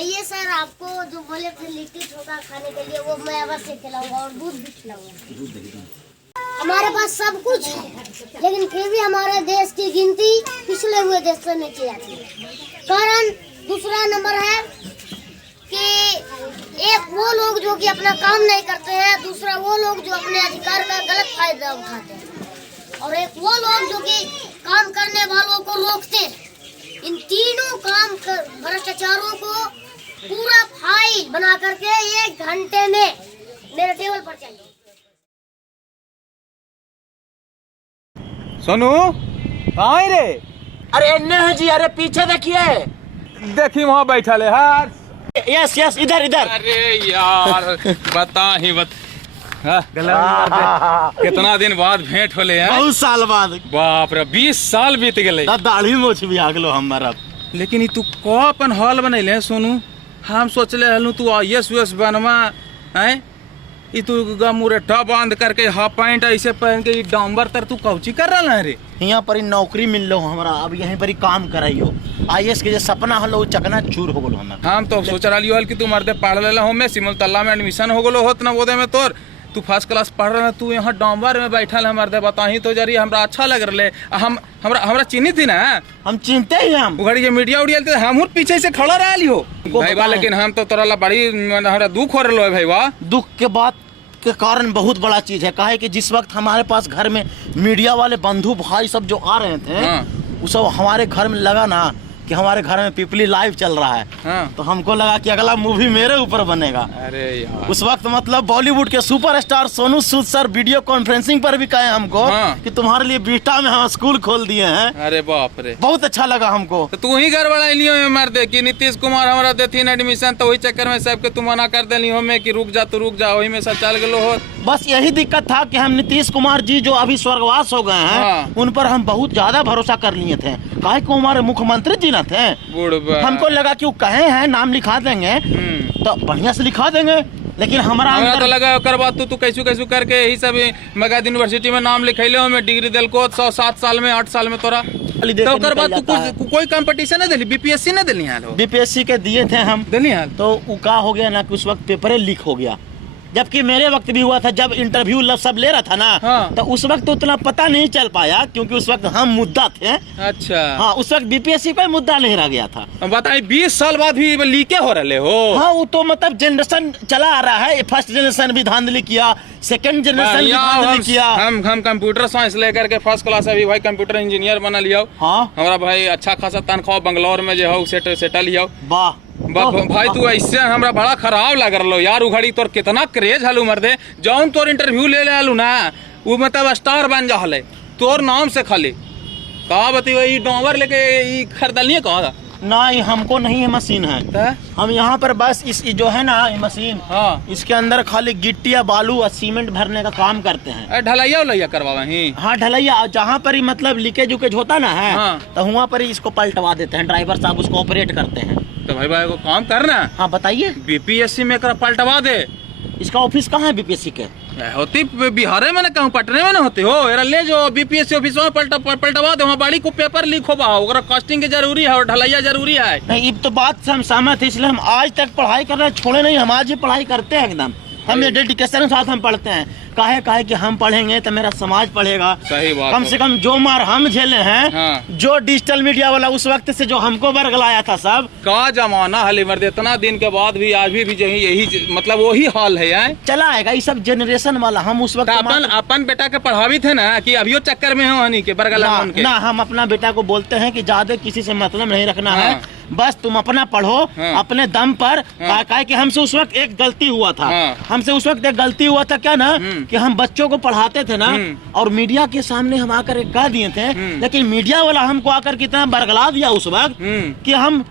आइए सर, आपको जो बोले थे लिट्टी चोखा खाने के लिए वो मैं अवश्य खिलाऊंगा और दूध भी खिलाऊंगा। हमारे पास सब कुछ है, लेकिन फिर भी हमारे देश की गिनती पिछले हुए देशों में की जाती है। कारण दूसरा नंबर है कि एक वो लोग जो कि अपना काम नहीं करते हैं, दूसरा वो लोग जो अपने अधिकार का गलत फायदा उठाते हैं, और एक वो लोग जो कि काम करने वालों को रोकते हैं। इन तीनों काम कर भ्रष्टाचारों को पूरा फाइल बना करके 1 घंटे में मेरे टेबल पर चाहिए। सोनू कहाँ रे? अरे एन्ने है जी, अरे पीछे देखिए। देखी वहाँ बैठा है यार। यस यस, इधर इधर। अरे यार बता ही कितना दिन बाद भेंट होले हैं? बहुत साल बाद। बाप रे 20 साल बीत गए। दाढ़ी मोछ भी आ गलो हमारा। लेकिन तू को अपन हॉल बनैले है सोनू? हम सोचले हलू तू आईएएस यूएस बनवा हैं। तू मुरेठा बांध करके हाफ पैंट ऐसे पहन के डांबर तर तू कौची कर रहा है रे? यहाँ पर नौकरी मिल लो हमरा, अब यहीं पर ही काम कराइयो। आईएएस के जो सपना हलो चकना चूर हो गलो हमारा। हम तो सोच रही हल कि तू मर्दे पढ़ लेला हो, मैं सिमल तल्ला में एडमिशन हो गलो होत ना बोदे में तोर। तू फर्स्ट क्लास पढ़ रहा है, तू यहाँ डांबर में बैठल है मर्दे। बताही तो जरी हमरा अच्छा लग रहे। हमरा चिन्ही थी ना? हम चिंते ही हम उघड़ी के मीडिया उड़िया हम पीछे से खड़ा रही हो भाईवा। लेकिन हम तो तोरा बड़ी हमरा दुख हो रहा है भाईवा। दुख के बात के कारण बहुत बड़ा चीज है। काहे कि जिस वक्त हमारे पास घर में मीडिया वाले बंधु भाई सब जो आ रहे थे, वो सब हमारे घर में लगा ना कि हमारे घर में पीपली लाइव चल रहा है। तो हमको लगा कि अगला मूवी मेरे ऊपर बनेगा। अरे यार उस वक्त मतलब बॉलीवुड के superstar Sonu Sood sir video conferencing पर भी कहे हमको कि तुम्हारे लिए बीटा में हम स्कूल खोल दिए हैं। अरे बाप रे, बहुत अच्छा लगा हमको। तो तू ही घर वाला लियो मर्दे कि नीतीश कुमार हमारा देती एडमिशन, तो वही चक्कर में सबके तू मना कर देली हो में कि रुक जा वही में सब चल गलो हो। बस यही दिक्कत था कि हम नीतीश कुमार जी जो अभी स्वर्गवास हो गए हैं, उन पर हम बहुत ज्यादा भरोसा कर लिए थे। काहे को हमारे मुख्यमंत्री जी न थे, हमको लगा कि वो कहे हैं नाम लिखा देंगे तो बढ़िया से लिखा देंगे। लेकिन हमारा तो लगा कर बात तू कैसू करके यही सब मगध यूनिवर्सिटी में नाम लिखैले हो में डिग्री दिल को 7 साल में 8 साल में तोरा। तो कर बात तू कोई कंपटीशन नहीं दिली? बीपीएससी नहीं दिली हाल? बीपीएससी के दिए थे हम, दिली हाल। तो वो का हो गया ना कि उस वक्त पेपर लीक हो गया। जबकि मेरे वक्त भी हुआ था, जब इंटरव्यू सब ले रहा था ना, तो उस वक्त तो उतना पता नहीं चल पाया क्योंकि उस वक्त हम मुद्दा थे। अच्छा हाँ, उस वक्त बीपीएससी पे मुद्दा नहीं रह गया था। बताइए 20 साल बाद भी लीके हो रहे हो? हाँ, वो तो मतलब जनरेशन चला आ रहा है। फर्स्ट जनरेशन भी धांधली किया, सेकंड जनरेशन भी धांधली किया। हम कंप्यूटर साइंस लेकर के फर्स्ट क्लास अभी भाई कंप्यूटर इंजीनियर बना लिया। हाँ, हमारा भाई अच्छा खासा तनख्वाह बंगलौर में जो है सेटल लिया। वाह भाई तू ऐसे हमरा बड़ा खराब लग रहा यार। उघड़ी तोर कितना क्रेज हलू मर्दे। जौन तोर इंटरव्यू ले आलू ना, वो मतलब स्टार बन जा हले तोर नाम से खाली। कहा बताइए डॉवर लेके खरीदलिए कहा? नहीं, हमको नहीं है मशीन है। हम यहाँ पर बस इस जो है ना ये मशीन, इसके अंदर खाली गिट्टी या बालू और सीमेंट भरने का काम करते हैं। ढलैया उलैया करवा ही? हाँ, ढलैया। जहाँ पर ही मतलब लीकेज उकेज होता ना है, तो वहाँ पर ही इसको पलटवा देते हैं। ड्राइवर साहब उसको ऑपरेट करते हैं। तो भाई को काम करना। हाँ बताइए। बीपीएससी में पलटवा दे। इसका ऑफिस कहाँ है बीपीएससी के? होती बिहार में ना, कहूँ पटने में ना होती हो। ले जो बीपीएससी ऑफिस में पलटवा दे। वहाँ बड़ी को पेपर लीक होगा, कास्टिंग की जरूरी है और ढलैया जरूरी है। नहीं, तो बात से हम सहमत है, इसलिए हम आज तक पढ़ाई कर रहे हैं, छोड़े नहीं। हम आज भी पढ़ाई करते हैं एकदम। हम ये डेडिकेशन के साथ हम पढ़ते हैं। काहे कि हम पढ़ेंगे तो मेरा समाज पढ़ेगा। सही बात। कम से कम जो मार हम झेले हैं, जो डिजिटल मीडिया वाला उस वक्त से जो हमको बरगलाया था, सब का जमाना हली मर्द। इतना दिन के बाद भी आज भी यही मतलब वही हाल है। चला आएगा ये सब जनरेशन वाला। हम उस वक्त अपन बेटा के पढ़ावी थे ना कि अभियो चक्कर में हो हनी के बरगला ना। हम अपना बेटा को बोलते हैं कि ज्यादा किसी से मतलब नहीं रखना है, बस तुम अपना पढ़ो अपने दम पर। काहे कि हमसे उस वक्त एक गलती हुआ था। हमसे उस वक्त एक गलती हुआ था क्या ना, कि हम बच्चों को पढ़ाते थे ना, और मीडिया के सामने हम आकर एक कह दिए थे, लेकिन मीडिया वाला हमको आकर कितना बरगला दिया उस वक्त कि हम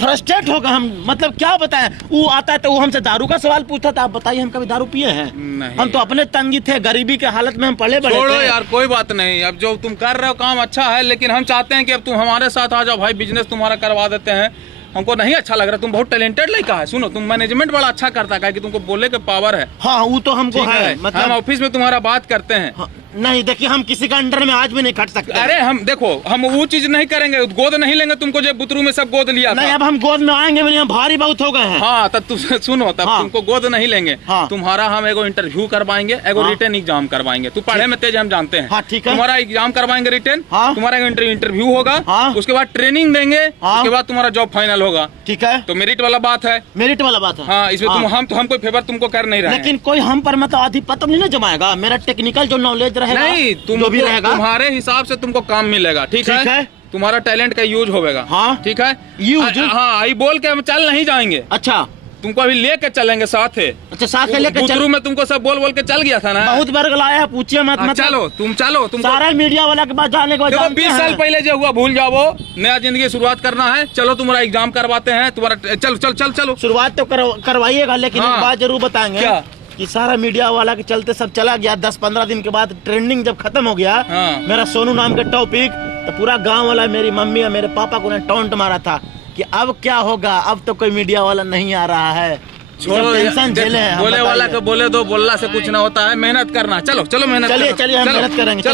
फ्रस्ट्रेट हो गए। हम मतलब क्या बताएं। वो आता है तो वो हमसे दारू का सवाल पूछता था। आप बताइए, हम कभी दारू पिए हैं? हम तो अपने तंगी थे, गरीबी के हालत में हम पले बड़े थे। यार कोई बात नहीं, अब जो तुम कर रहे हो काम अच्छा है, लेकिन हम चाहते हैं कि अब तुम हमारे साथ आ जाओ भाई, बिजनेस तुम्हारा करवा देते हैं। हमको नहीं अच्छा लग रहा। तुम बहुत टैलेंटेड लड़का है। सुनो, तुम मैनेजमेंट बड़ा अच्छा करता है कि तुमको बोलने के पावर है। हाँ, वो तो हमको है। मतलब हम ऑफिस में तुम्हारा बात करते हैं। नहीं, देखिए हम किसी का अंडर में आज भी नहीं खट सकते। अरे हम देखो, हम वो चीज नहीं करेंगे, गोद नहीं लेंगे तुमको जो बुतरू में सब गोद लिया नहीं, था। अब हम गोद में आएंगे भी नहीं, हम भारी बहुत हो गए हैं। हाँ, तब तुम सुनो, तब हाँ। तुमको गोद नहीं लेंगे। हाँ। तुम्हारा हम एगो इंटरव्यू करवाएंगे, एगो हाँ। रिटर्न एग्जाम करवाएंगे। तू पढ़े में तेज हम जानते हैं। हाँ, ठीक है। तुम्हारा एग्जाम करवाएंगे रिटर्न, हाँ। तुम्हारा इंटरव्यू होगा, हाँ। उसके बाद ट्रेनिंग देंगे, हाँ। उसके बाद तुम्हारा जॉब फाइनल होगा। ठीक है, तो मेरिट वाला बात है। मेरिट वाला बात है। हाँ, इसमें हम कोई फेवर तुमको कर नहीं रहे हैं। लेकिन कोई हम पर मतलब आधिपत्य नहीं ना जमाएगा। मेरा टेक्निकल जो नॉलेज रहेगा, नहीं, जो भी रहेगा, तुम्हारे हिसाब से तुमको काम मिलेगा। ठीक है, तुम्हारा टैलेंट का यूज होगा। हाँ। ठीक है, यूज? हाँ, आई बोल के हम चल नहीं जाएंगे। अच्छा, तुमको अभी लेके चलेंगे साथ है। अच्छा, साथ में लेकर बुतरू में तुमको सब बोल बोल के चल गया था ना। बहुत बार लाया, पूछिए मत। हाँ, मतलब चलो तुम सारा मीडिया वाला के पास जाने के बाद देखो, जानते 20 साल हैं। पहले जो हुआ भूल जाओ, वो नया जिंदगी की शुरुआत करना है। चलो तुम्हारा एग्जाम करवाते हैं, तुम्हारा चलो। शुरुआत तो करवाइएगा, लेकिन हाँ। एक बात जरूर बताएंगे क्या? कि सारा मीडिया वाला के चलते सब चला गया। 10-15 दिन के बाद ट्रेंडिंग जब खत्म हो गया, हाँ। मेरा सोनू नाम का टॉपिक, तो पूरा गांव वाला, मेरी मम्मी और मेरे पापा को टॉन्ट मारा था कि अब क्या होगा, अब तो कोई मीडिया वाला नहीं आ रहा है। छोड़ो, टेंशन झेले हैं हम, बोले वाला बताइए। को बोले दो, बोलना से कुछ ना होता है। मेहनत करना, चलो मेहनत चलिए करना। चलिए, हम मेहनत करेंगे। चलो।